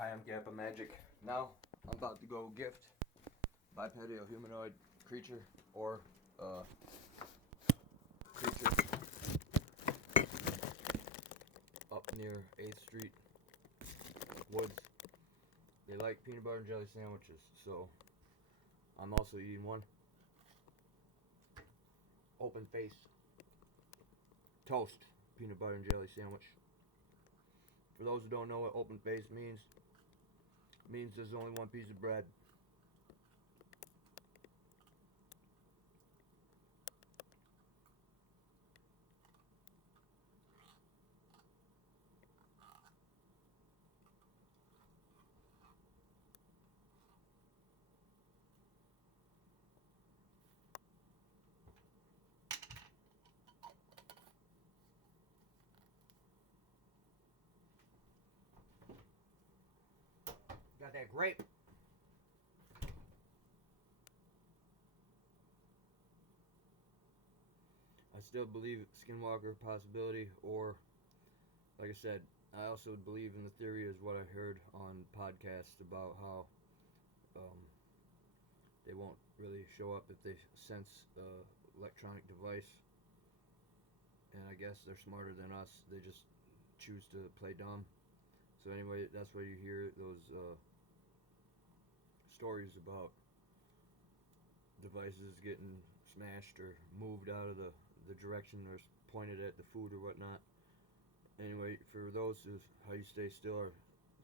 I am GappaMagix. Now I'm about to go gift bipedal humanoid creature or creature up near 8th Street Woods. They like peanut butter and jelly sandwiches, so I'm also eating one. Open face toast peanut butter and jelly sandwich. For those who don't know what open face means, it means there's only one piece of bread. Got that grape. I still believe skinwalker possibility, or like I said, I also believe in the theory is what I heard on podcasts about how they won't really show up if they sense electronic device, and I guess they're smarter than us. They just choose to play dumb. So anyway, that's why you hear those stories about devices getting smashed or moved out of the direction they're pointed at the food or whatnot. Anyway, for those who how you stay still or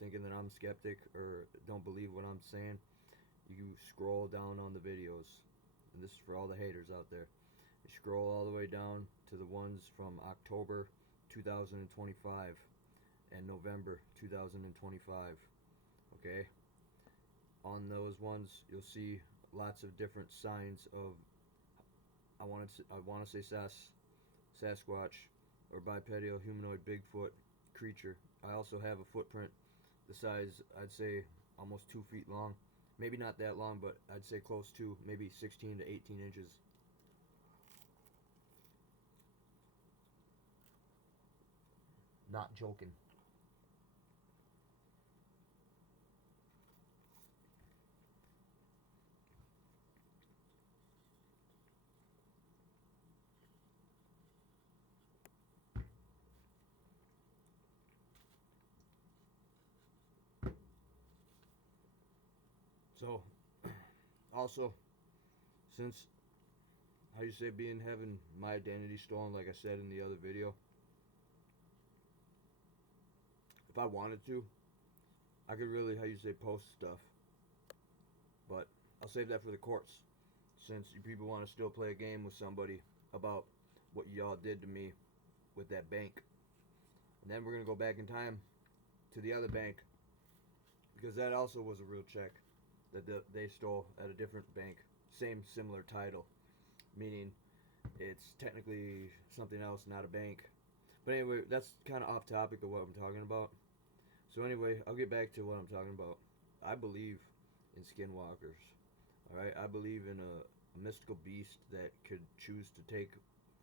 thinking that I'm skeptic or don't believe what I'm saying, you scroll down on the videos, and this is for all the haters out there. You scroll all the way down to the ones from October 2025 and November 2025. Okay, on those ones you'll see lots of different signs of I want to say Sasquatch or bipedal humanoid Bigfoot creature. I also have a footprint the size, I'd say almost 2 feet long. Maybe not that long, but I'd say close to maybe 16 to 18 inches. Not joking. So, also, since how you say being having my identity stolen, like I said in the other video, if I wanted to, I could really how you say post stuff, but I'll save that for the courts. Since you people want to still play a game with somebody about what y'all did to me with that bank, and then we're gonna go back in time to the other bank because that also was a real check that they stole at a different bank, same similar title, meaning it's technically something else, not a bank. But anyway, that's kind of off topic of what I'm talking about. So anyway, I'll get back to what I'm talking about. I believe in skinwalkers. All right, I believe in a mystical beast that could choose to take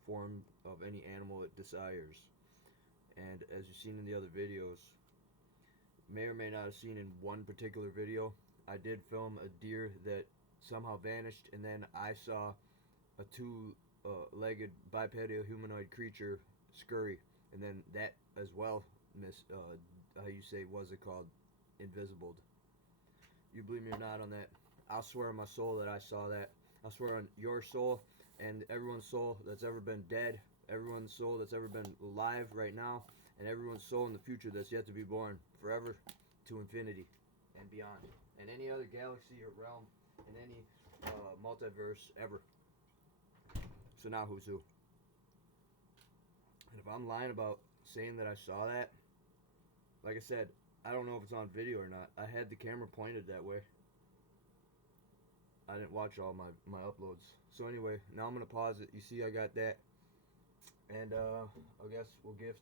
form of any animal it desires. And as you've seen in the other videos, may or may not have seen in one particular video, I did film a deer that somehow vanished, and then I saw a two-legged bipedal humanoid creature scurry, and then that as well, how you say, was it called, invisibled. You believe me or not on that, I'll swear on my soul that I saw that. I'll swear on your soul and everyone's soul that's ever been dead, everyone's soul that's ever been alive right now, and everyone's soul in the future that's yet to be born, forever to infinity and beyond, and any other galaxy or realm in any multiverse ever. So now who's who? And if I'm lying about saying that I saw that, like I said, I don't know if it's on video or not. I had the camera pointed that way. I didn't watch all my uploads. So anyway, now I'm going to pause it. You see I got that. And I guess we'll gift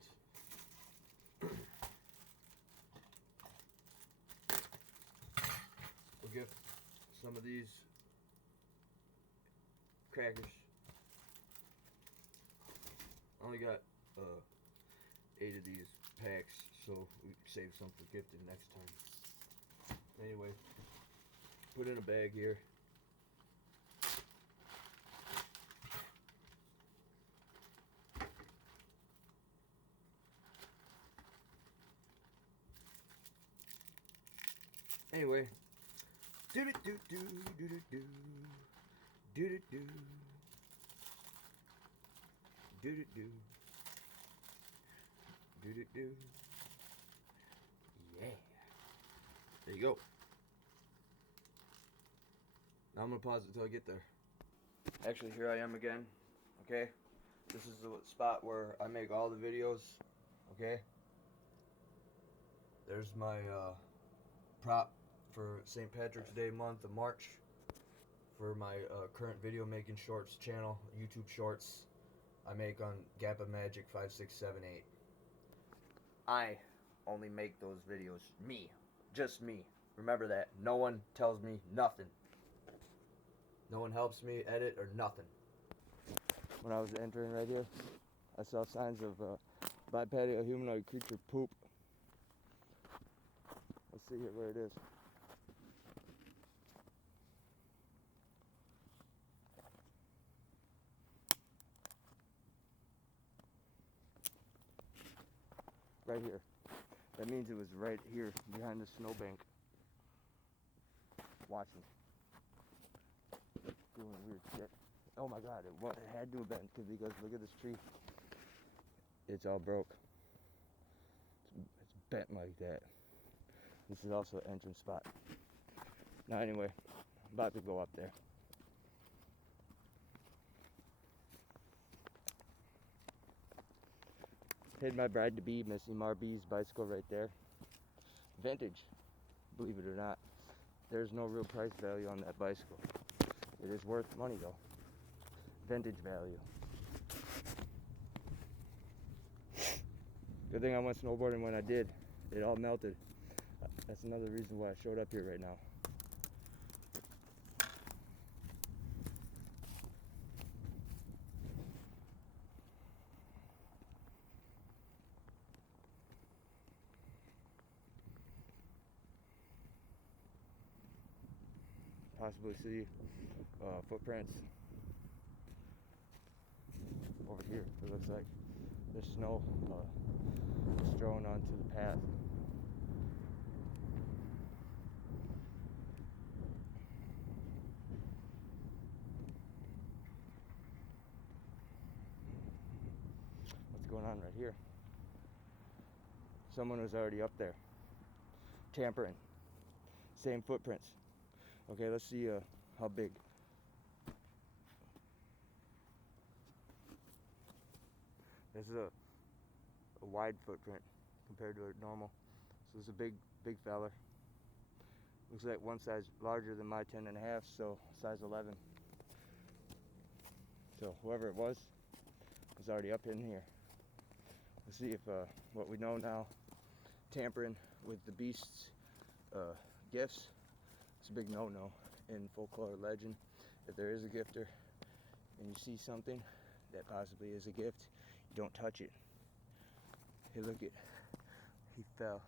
some of these crackers. I only got 8 of these packs, so we can save some for gifting next time. Anyway, put in a bag here. Anyway, do do do do do do do do do do do do do do. Yeah. There you go. Now I'm gonna pause it until I get there. Actually, here I am again. Okay, this is the spot where I make all the videos. Okay. There's my prop for St. Patrick's Day month of March for my current video making shorts channel, YouTube shorts. I make on GappaMagix 5678. I only make those videos. Me. Just me. Remember that. No one tells me nothing. No one helps me edit or nothing. When I was entering right here, I saw signs of bipedal humanoid creature poop. Let's see here where it is. Right here. That means it was right here behind the snowbank. Watching. Doing weird shit. Oh my god, it had to have been because look at this tree. It's all broke. It's bent like that. This is also an entrance spot. Now anyway, I'm about to go up there. Hid my bride-to-be, Missy Marby's bicycle right there. Vintage, believe it or not. There's no real price value on that bicycle. It is worth money though. Vintage value. Good thing I went snowboarding when I did. It all melted. That's another reason why I showed up here right now. Possibly see footprints over here. It looks like there's snow strewn onto the path. What's going on right here? Someone was already up there tampering. Same footprints. Okay, let's see how big. This is a wide footprint compared to a normal. So it's a big fella. Looks like one size larger than my 10 and a half, so size 11. So whoever it was already up in here. Let's see if what we know now, tampering with the beast's gifts. It's a big no-no in folklore legend. If there is a gifter and you see something that possibly is a gift, you don't touch it. Hey, look it. He fell.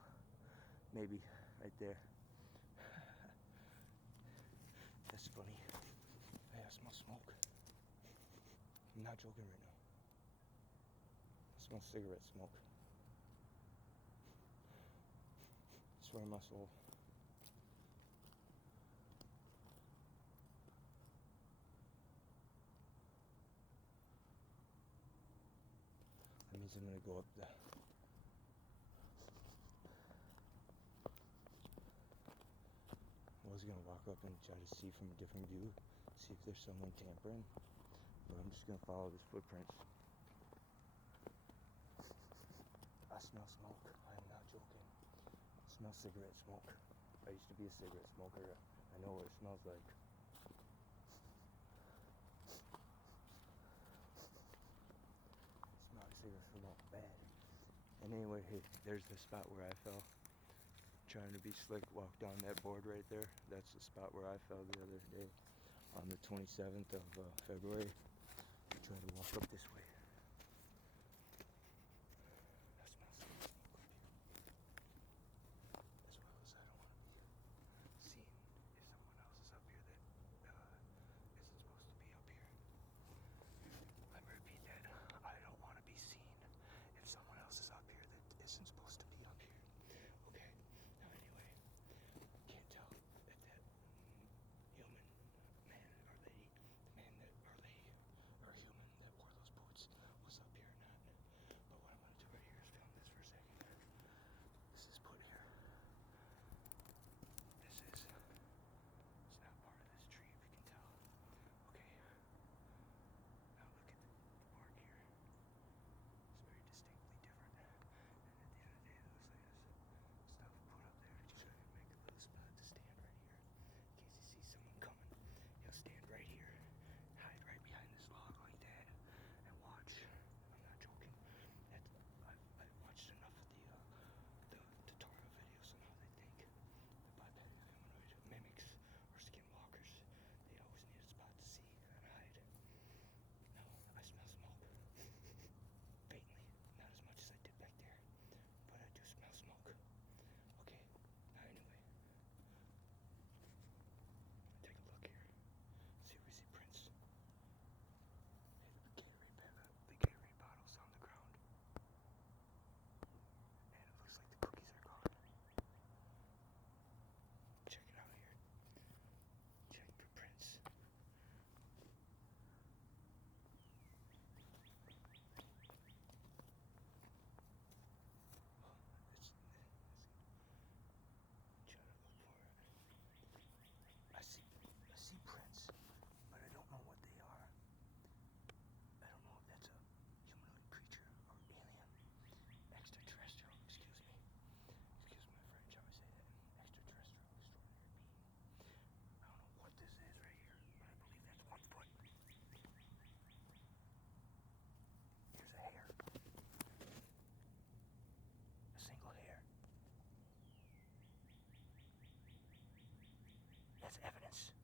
Maybe right there. That's funny. Hey, I smell smoke. I'm not joking right now. I smell cigarette smoke. I swear on my soul. That means I'm gonna go up there. I was gonna walk up and try to see from a different view, see if there's someone tampering, but I'm just gonna follow these footprints. I smell smoke. I am not joking. I smell cigarette smoke. I used to be a cigarette smoker. I know what it smells like. Cigarette smoke bad. And anyway, hey, there's the spot where I fell. Trying to be slick, walk down that board right there. That's the spot where I fell the other day on the 27th of February. I tried to walk up this way. I smell cigarette smoke. As well as I don't want to be here. as evidence.